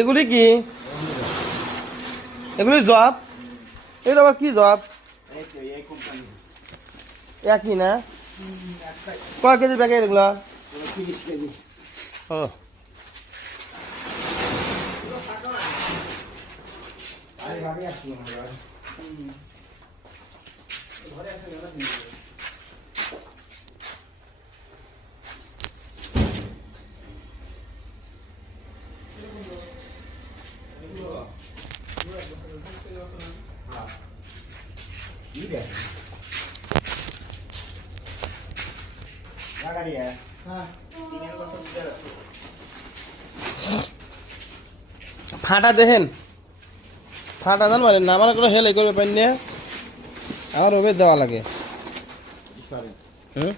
এগুলি কি? এগুলি জব? এটা আবার কি জব? একই না? কয় কেজি প্যাকেট এগুলো? 30 কেজি। ও আরে ভাগে আসলো আমরা। ঘরে আসলে ওরা নিয়ে যাবে। ফাটা দেখেন, ফাটা জান মানে না, আমার কোনো হেলাই করবে পারেন না, আমার ওবে দেওয়া লাগে। হুম।